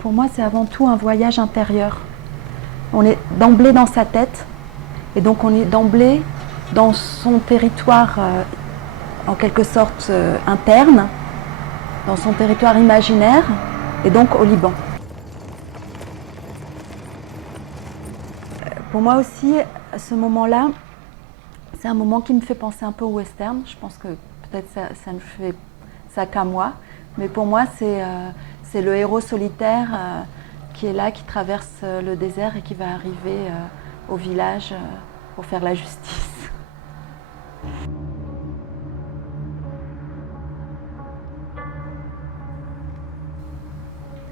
pour moi, c'est avant tout un voyage intérieur. On est d'emblée dans sa tête, et donc on est d'emblée dans son territoire, en quelque sorte interne, dans son territoire imaginaire, et donc au Liban. Pour moi aussi, à ce moment-là, c'est un moment qui me fait penser un peu au western. Je pense que peut-être ça ne fait ça qu'à moi, mais pour moi, c'est le héros solitaire qui est là, qui traverse le désert et qui va arriver au village pour faire la justice.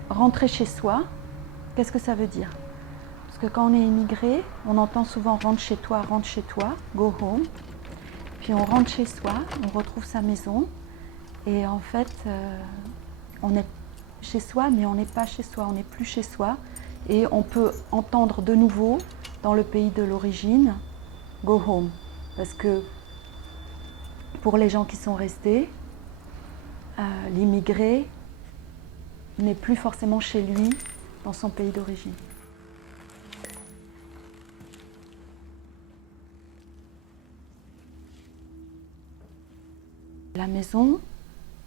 Rentrer chez soi, qu'est-ce que ça veut dire? Parce que quand on est immigré, on entend souvent rentre chez toi, go home. Puis on rentre chez soi, on retrouve sa maison. Et en fait, on est chez soi, mais on n'est pas chez soi, on n'est plus chez soi. Et on peut entendre de nouveau, dans le pays de l'origine, go home. Parce que pour les gens qui sont restés, l'immigré n'est plus forcément chez lui, dans son pays d'origine. La maison,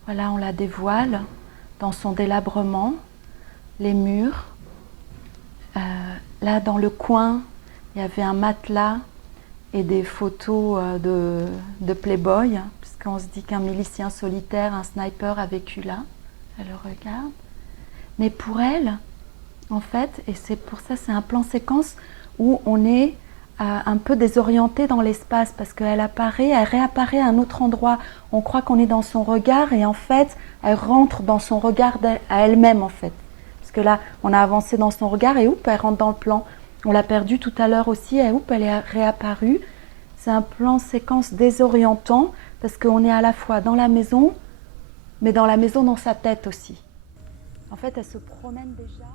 voilà, on la dévoile dans son délabrement, les murs. Là, dans le coin, il y avait un matelas et des photos de Playboy, puisqu'on se dit qu'un milicien solitaire, un sniper a vécu là. Elle le regarde. Mais pour elle, en fait, et c'est pour ça, c'est un plan séquence où on est un peu désorienté dans l'espace, parce qu'elle réapparaît à un autre endroit. On croit qu'on est dans son regard, et en fait, elle rentre dans son regard à elle-même, en fait. Parce que là, on a avancé dans son regard, et elle rentre dans le plan. On l'a perdue tout à l'heure aussi, et elle est réapparue. C'est un plan séquence désorientant, parce qu'on est à la fois dans la maison, mais dans la maison, dans sa tête aussi. En fait, elle se promène déjà.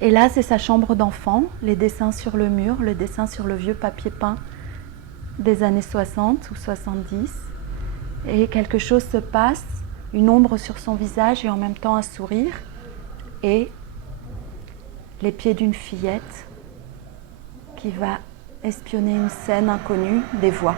Et là, c'est sa chambre d'enfant, les dessins sur le mur, le dessin sur le vieux papier peint des années 60 ou 70. Et quelque chose se passe, une ombre sur son visage et en même temps un sourire. Et les pieds d'une fillette qui va espionner une scène inconnue, des voix.